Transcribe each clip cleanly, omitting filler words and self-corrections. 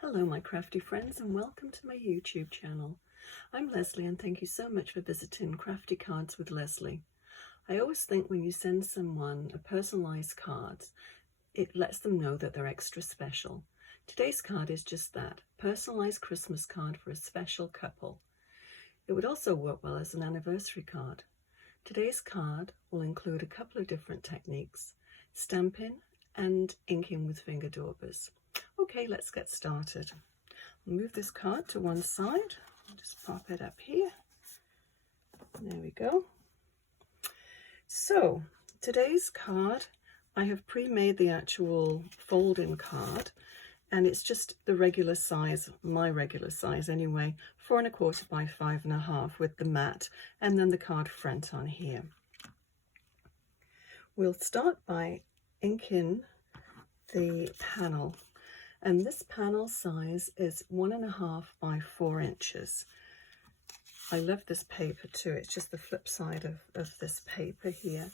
Hello my crafty friends and welcome to my YouTube channel. I'm Leslie and thank you so much for visiting Crafty Cards with Leslie. I always think when you send someone a personalised card, it lets them know that they're extra special. Today's card is just that, a personalised Christmas card for a special couple. It would also work well as an anniversary card. Today's card will include a couple of different techniques, stamping and inking with finger daubers. Okay, let's get started. I'll move this card to one side. I'll just pop it up here. There we go. So, today's card, I have pre-made the actual fold-in card, and it's just the regular size, my regular size anyway, 4 1/4 by 5 1/2 with the mat, and then the card front on here. We'll start by inking the panel. And this panel size is 1 1/2 by 4 inches. I love this paper too. It's just the flip side of this paper here,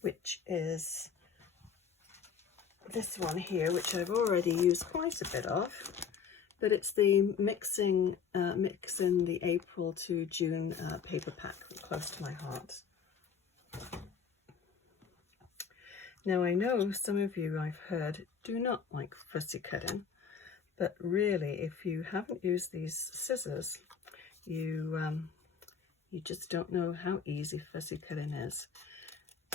which is this one here, which I've already used quite a bit of, but it's the mixing the April to June paper pack, Close to My Heart. Now I know some of you, I've heard, do not like fussy cutting, but really if you haven't used these scissors, you just don't know how easy fussy cutting is.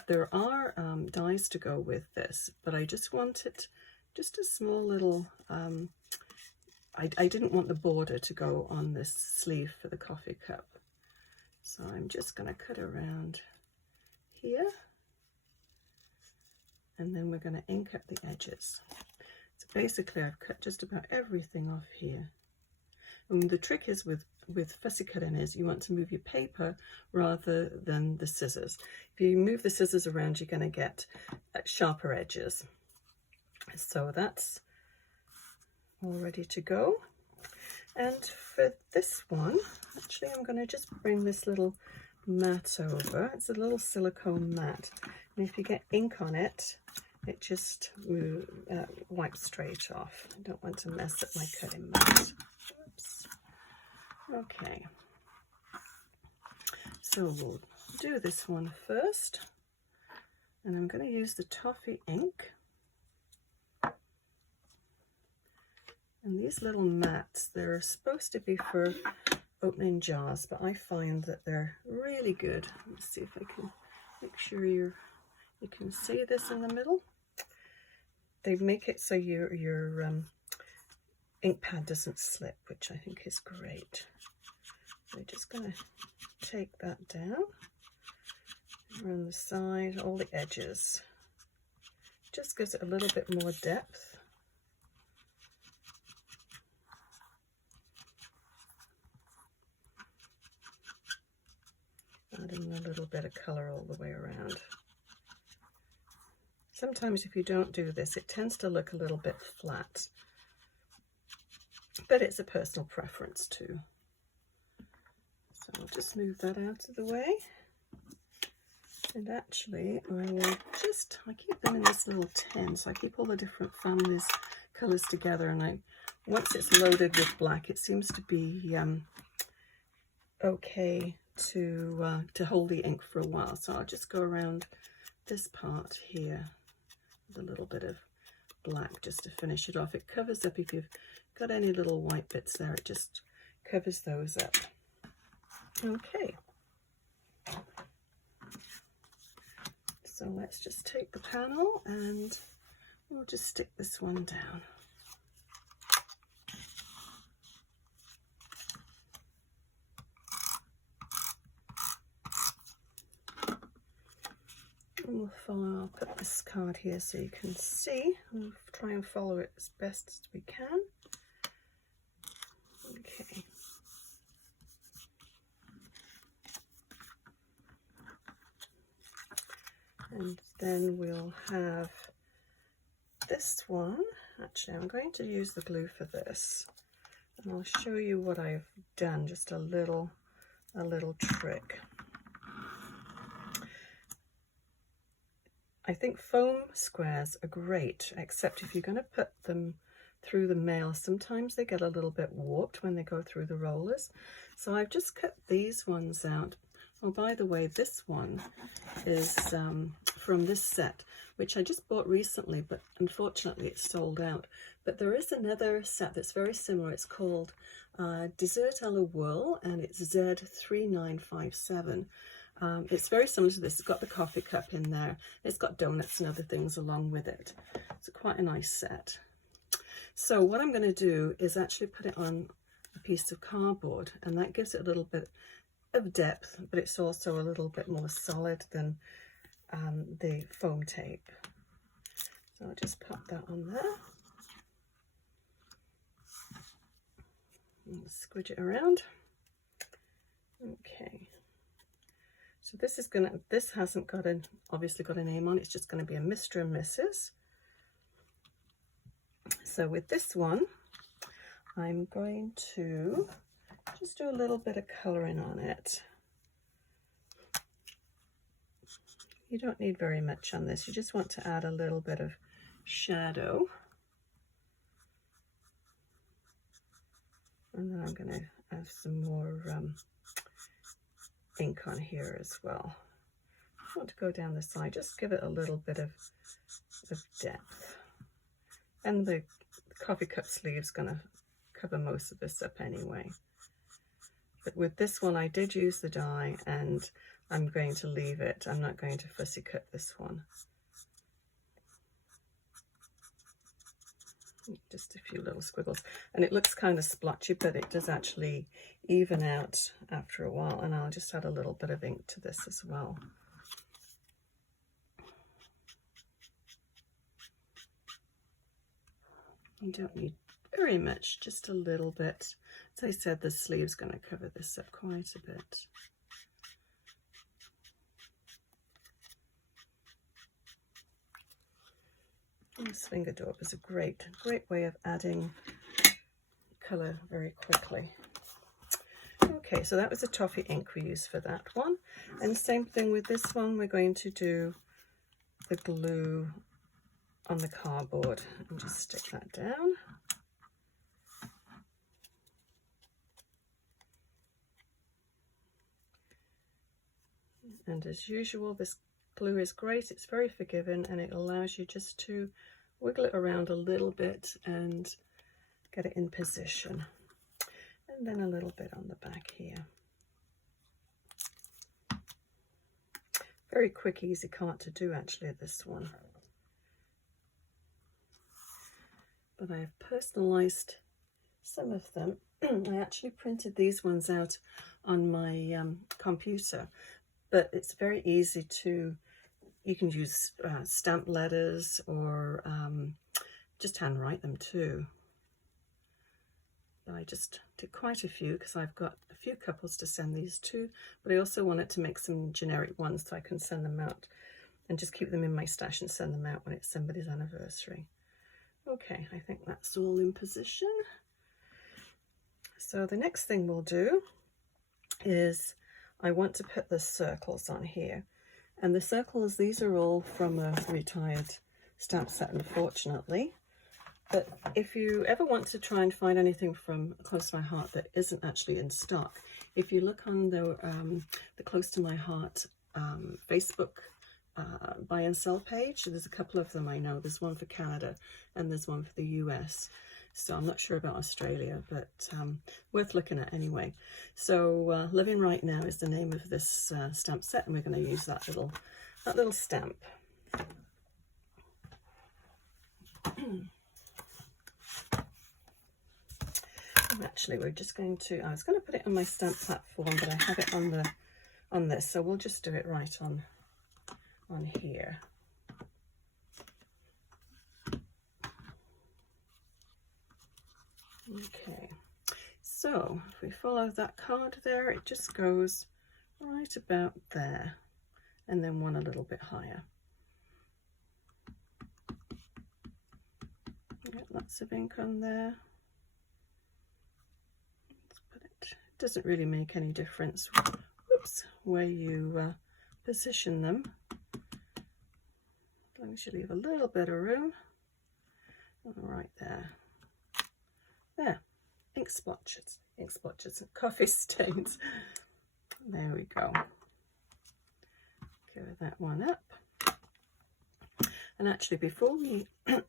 There are dies to go with this, but I just wanted just a small little, I didn't want the border to go on this sleeve for the coffee cup. So I'm just going to cut around here. And then we're going to ink up the edges. So basically I've cut just about everything off here. And the trick is with fussy cutting is you want to move your paper rather than the scissors. If you move the scissors around, you're going to get sharper edges. So that's all ready to go. And for this one, actually I'm going to just bring this little mat over. It's a little silicone mat. And if you get ink on it, it just wipes straight off. I don't want to mess up my cutting mat. Oops. Okay. So we'll do this one first. And I'm going to use the Toffee ink. And these little mats, they're supposed to be for opening jars, but I find that they're really good. Let's see if I can make sure you can see this in the middle. They make it so your ink pad doesn't slip, which I think is great. We're just going to take that down around the side, all the edges. Just gives it a little bit more depth. Adding a little bit of colour all the way around. Sometimes if you don't do this, it tends to look a little bit flat, but it's a personal preference too. So I'll just move that out of the way. And actually, I keep them in this little tin, so I keep all the different families, colours together, and once it's loaded with black, it seems to be okay to hold the ink for a while. So I'll just go around this part here with a little bit of black just to finish it off. It covers up, if you've got any little white bits there, it just covers those up. Okay, so let's just take the panel and we'll just stick this one down. And I'll put this card here so you can see. We'll try and follow it as best as we can. Okay. And then we'll have this one. Actually, I'm going to use the glue for this. And I'll show you what I've done, just a little trick. I think foam squares are great, except if you're going to put them through the mail, sometimes they get a little bit warped when they go through the rollers. So I've just cut these ones out. Oh, by the way, this one is from this set, which I just bought recently, but unfortunately it's sold out. But there is another set that's very similar. It's called Dessert a la Whirl, and it's Z3957. It's very similar to this. It's got the coffee cup in there. It's got donuts and other things along with it. It's quite a nice set. So what I'm going to do is actually put it on a piece of cardboard, and that gives it a little bit of depth, but it's also a little bit more solid than the foam tape. So I'll just pop that on there and squidge it around. Okay. So this hasn't got obviously got a name on it. It's just going to be a Mr. and Mrs. So with this one, I'm going to just do a little bit of colouring on it. You don't need very much on this. You just want to add a little bit of shadow. And then I'm going to add some more ink on here as well. I want to go down the side, just give it a little bit of depth. And the coffee cup sleeve's going to cover most of this up anyway. But with this one, I did use the die, and I'm going to leave it. I'm not going to fussy cut this one. Just a few little squiggles. And it looks kind of splotchy, but it does actually even out after a while. And I'll just add a little bit of ink to this as well. You don't need very much, just a little bit. As I said, the sleeve's going to cover this up quite a bit. And this finger daub is a great way of adding colour very quickly. Okay, so that was the Toffee ink we used for that one. And same thing with this one, we're going to do the glue on the cardboard and just stick that down. And as usual, this glue is great. It's very forgiving, and it allows you just to wiggle it around a little bit and get it in position. And then a little bit on the back here. Very quick, easy card to do actually, this one. But I have personalized some of them. I actually printed these ones out on my computer, but it's very easy to, you can use stamp letters or just handwrite them too. But I just did quite a few because I've got a few couples to send these to, but I also wanted to make some generic ones so I can send them out and just keep them in my stash and send them out when it's somebody's anniversary. Okay, I think that's all in position. So the next thing we'll do is I want to put the circles on here. And the circles, these are all from a retired stamp set, unfortunately. But if you ever want to try and find anything from Close to My Heart that isn't actually in stock, if you look on the Close to My Heart Facebook buy and sell page, there's a couple of them I know. There's one for Canada and there's one for the US. So I'm not sure about Australia, but worth looking at anyway. So Lovin Right Now is the name of this stamp set, and we're going to use that little stamp. Actually, we're just going to, I was going to put it on my stamp platform, but I have it on this, so we'll just do it right on here. Okay, so if we follow that card there, it just goes right about there, and then one a little bit higher. Get lots of ink on there. Let's put it. It doesn't really make any difference, whoops, where you position them, as long as you leave a little bit of room. Right there. There, ink splotches, coffee stains. There we go. Cover that one up. And actually, before we,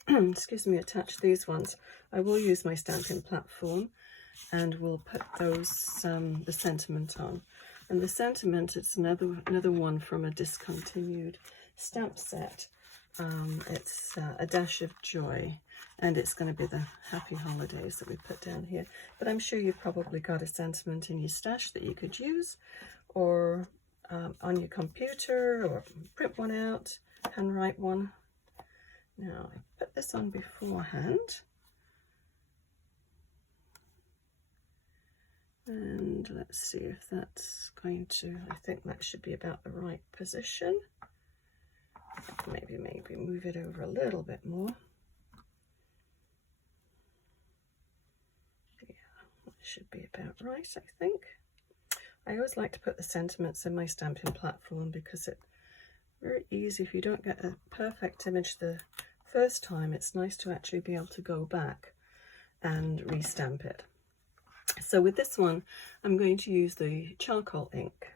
excuse me, attach these ones, I will use my stamping platform, and we'll put those the sentiment on. And the sentiment, it's another one from a discontinued stamp set. It's A Dash of Joy, and it's going to be the Happy Holidays that we put down here. But I'm sure you've probably got a sentiment in your stash that you could use, or on your computer, or print one out, handwrite one. Now, I put this on beforehand. And let's see if that's going to, I think that should be about the right position. Maybe move it over a little bit more. Yeah, that should be about right, I think. I always like to put the sentiments in my stamping platform because it's very easy. If you don't get a perfect image the first time, it's nice to actually be able to go back and restamp it. So with this one, I'm going to use the charcoal ink.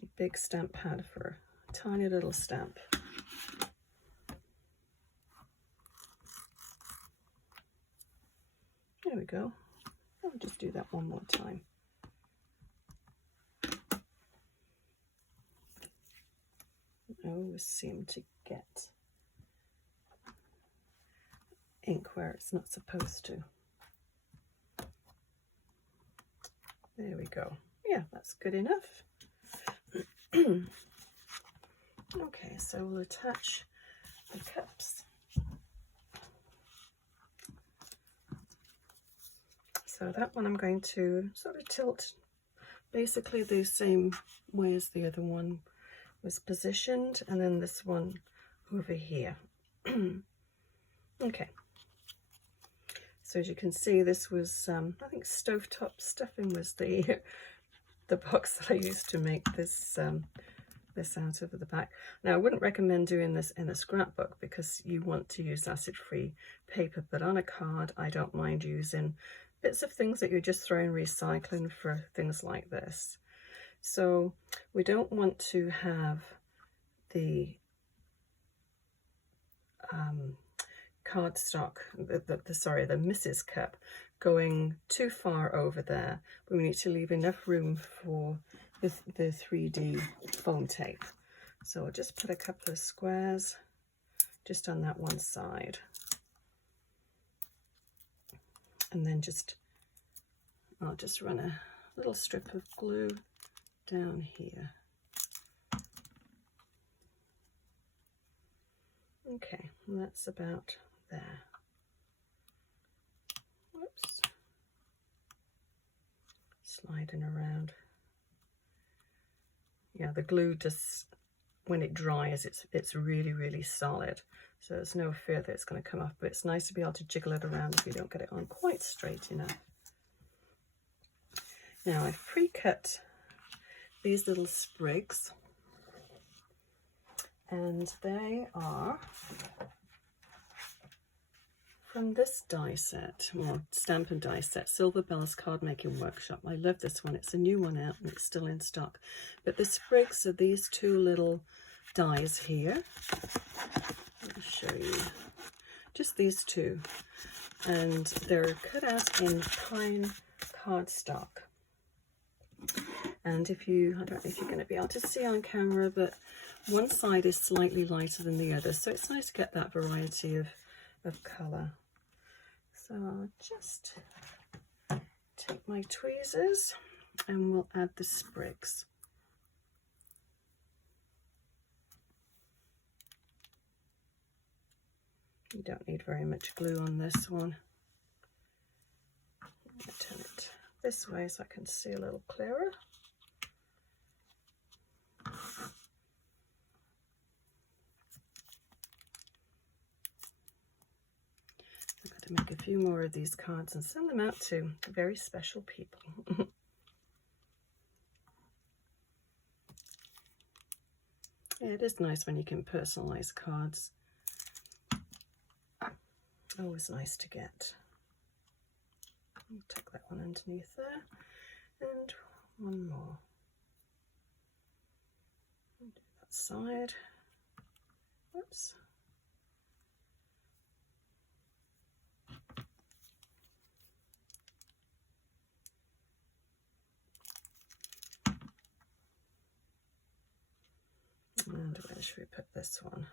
A big stamp pad for a tiny little stamp. There we go. I'll just do that one more time. I always seem to get ink where it's not supposed to. There we go. Yeah, that's good enough. Okay, so we'll attach the cups. So that one I'm going to sort of tilt basically the same way as the other one was positioned, and then this one over here. Okay. So as you can see, this was, I think Stovetop Stuffing was the box that I used to make this this out of the back. Now, I wouldn't recommend doing this in a scrapbook because you want to use acid-free paper, but on a card, I don't mind using bits of things that you just throw in recycling for things like this. So we don't want to have the cardstock, the Mrs. cup going too far over there. We need to leave enough room for the 3D foam tape. So I'll just put a couple of squares just on that one side. And then I'll just run a little strip of glue down here. Okay, and that's about there. Whoops. Sliding around. Yeah, the glue just, when it dries, it's really, really solid. So there's no fear that it's going to come off, but it's nice to be able to jiggle it around if you don't get it on quite straight enough. Now I've pre-cut these little sprigs, and they are from this die set, or stamp and die set, Silver Bells Card Making Workshop. I love this one. It's a new one out and it's still in stock. But the sprigs are these two little dies here. Let me show you. Just these two. And they're cut out in pine cardstock. And if you, I don't know if you're going to be able to see on camera, but one side is slightly lighter than the other. So it's nice to get that variety of colour. So I'll just take my tweezers and we'll add the sprigs. You don't need very much glue on this one. I'll turn it this way so I can see a little clearer. I've got to make a few more of these cards and send them out to very special people. Yeah, it is nice when you can personalize cards. Always nice to get. Tuck that one underneath there, and one more. Do that side. Whoops. And where should we put this one?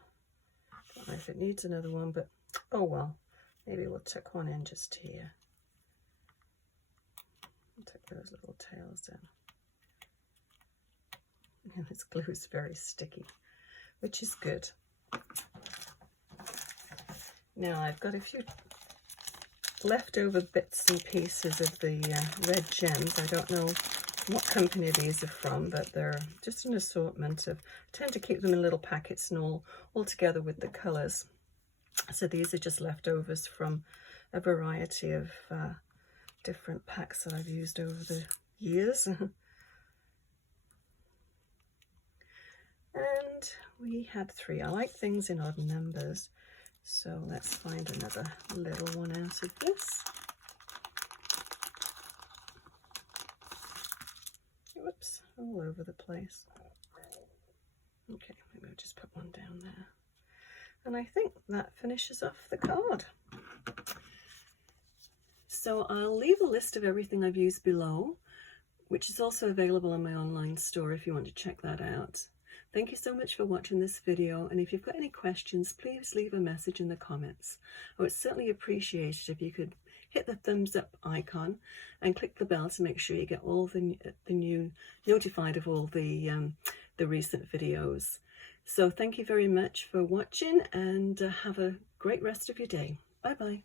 I don't know if it needs another one, but oh well. Maybe we'll tuck one in just here. Tuck those little tails in. And this glue is very sticky, which is good. Now I've got a few leftover bits and pieces of the red gems. I don't know what company these are from, but they're just an assortment of, I tend to keep them in little packets and all together with the colours. So these are just leftovers from a variety of different packs that I've used over the years. And we had 3. I like things in odd numbers, so let's find another little one out of this. Whoops, all over the place. Okay, maybe I'll just put one down there. And I think that finishes off the card. So I'll leave a list of everything I've used below, which is also available on my online store if you want to check that out. Thank you so much for watching this video, and if you've got any questions, please leave a message in the comments. I would certainly appreciate it if you could hit the thumbs up icon and click the bell to make sure you get all the new, notified of all the recent videos. So thank you very much for watching, and have a great rest of your day. Bye bye.